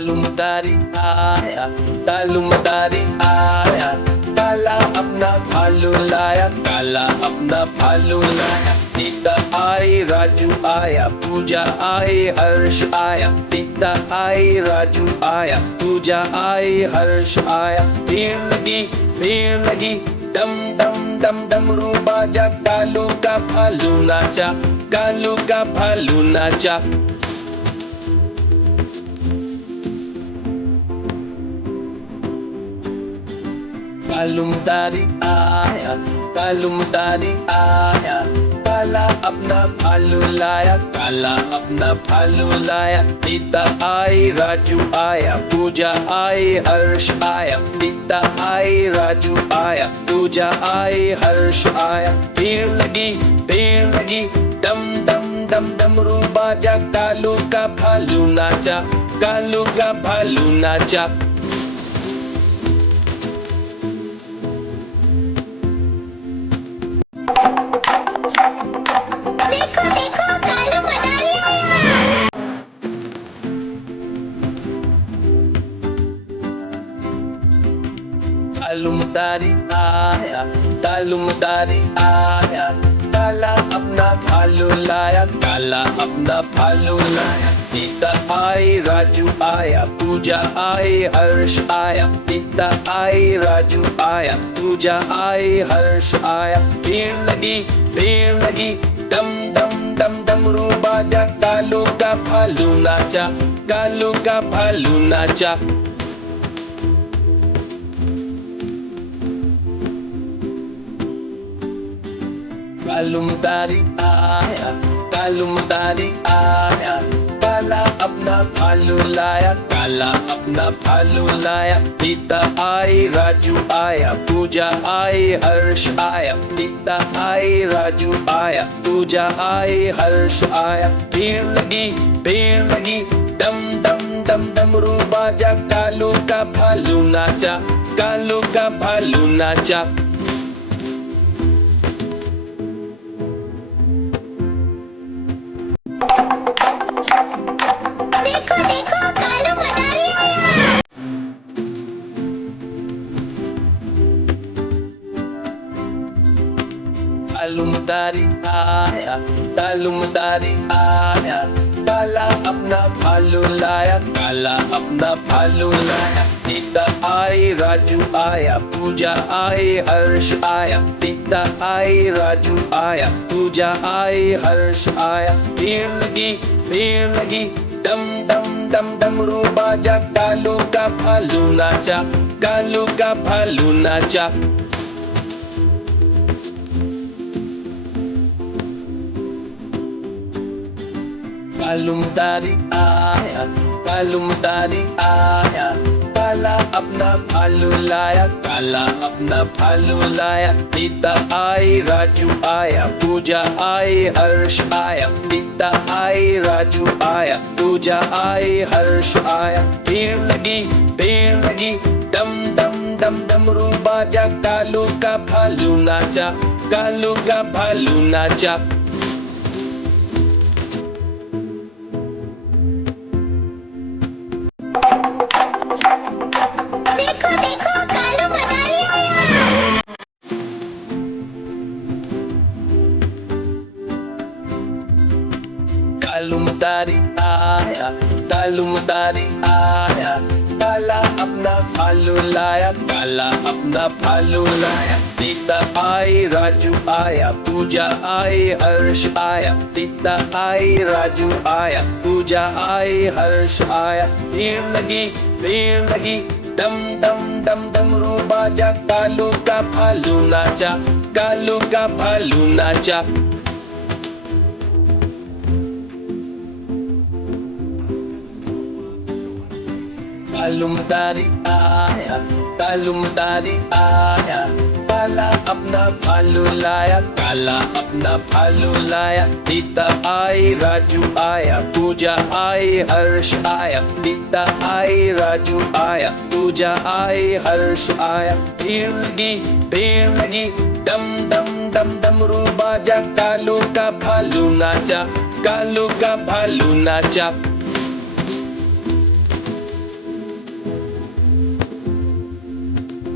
तालुमदारी आया, तालुमदारी आया, काला अपना भालू लाया, काला अपना भालू लाया। सीता आई, राजू आया, पूजा आई, हर्ष आया। सीता आई, राजू आया, पूजा आई, हर्ष आया। भीड़ लगी, डम डम डम डमरू बाजा, कालू का भालू नाचा, कालू का भालू नाचा। तालुमदारी आया, तालुमदारी आया, काला अपना भालू लाया, काला अपना भालू लाया। सीता आई, राजू आया, पूजा आई, हर्ष आया। सीता आई, राजू आया, पूजा आई, हर्ष आया। भीड़ लगी, डम डम डम डमरू बाजा, कालू का भालू नाचा, कालू का भालू नाचा। देखो देखो कालू मनाली आया। तालुमदारी आया, तालुमदारी आया, काला अपना भालू लाया, काला अपना भालू लाया। सीता आई, राजू आया, पूजा आई, हर्ष आया। सीता आई, राजू आया, पूजा आई, हर्ष आया। भीड़ लगी, डम डम डम डमरू बाजा, कालू का भालू नाचा, कालू का भालू नाचा। तालुमदारी आया, तालुमदारी आया, काला अपना भालू लाया, काला अपना भालू लाया। सीता आई, राजू आया, पूजा आई, हर्ष आया। सीता आई, राजू आया, पूजा आई, हर्ष आया। भीड़ लगी, डम डम डम डमरू बाजा, कालू का भालू नाचा, कालू का भालू नाचा। देखो देखो कालू मनाली आया। तालुमदारी आया, तालुमदारी आया, काला अपना भालू लाया, काला अपना भालू लाया। सीता आई, राजू आया, पूजा आई, हर्ष आया। सीता आई, राजू आया, पूजा आई, हर्ष आया। भीड़ लगी, डम डम डम डमरू बाजा, कालू का भालू नाचा, कालू का भालू नाचा। तालुमदारी आया, तालुमदारी आया, काला अपना भालू लाया, काला अपना भालू लाया। सीता आई, राजू आया, पूजा आई, हर्ष आया। सीता आई, राजू आया, पूजा आई, हर्ष आया। भीड़ लगी, डम डम डम डमरू बाजा, कालू का भालू नाचा, कालू का भालू नाचा। देखो देखो कालू मनाली आया। तालुमदारी आया, तालुमदारी आया, काला अपना भालू लाया, काला अपना भालू लाया। सीता आई, राजू आया, पूजा आई, हर्ष आया। सीता आई, राजू आया, पूजा आई, हर्ष आया। भीड़ लगी, डम डम डम डमरू बाजा, कालू का भालू नाचा, कालू का भालू नाचा। तालुमदारी आया, तालुमदारी आया, काला अपना भालू लाया, काला अपना भालू लाया। सीता आई, राजू आया, पूजा आई, हर्ष आया। सीता आई, राजू आया, पूजा आई, हर्ष आया। भीड़ लगी, डम डम डम डमरू बाजा, कालू का भालू नाचा, कालू का भालू नाचा।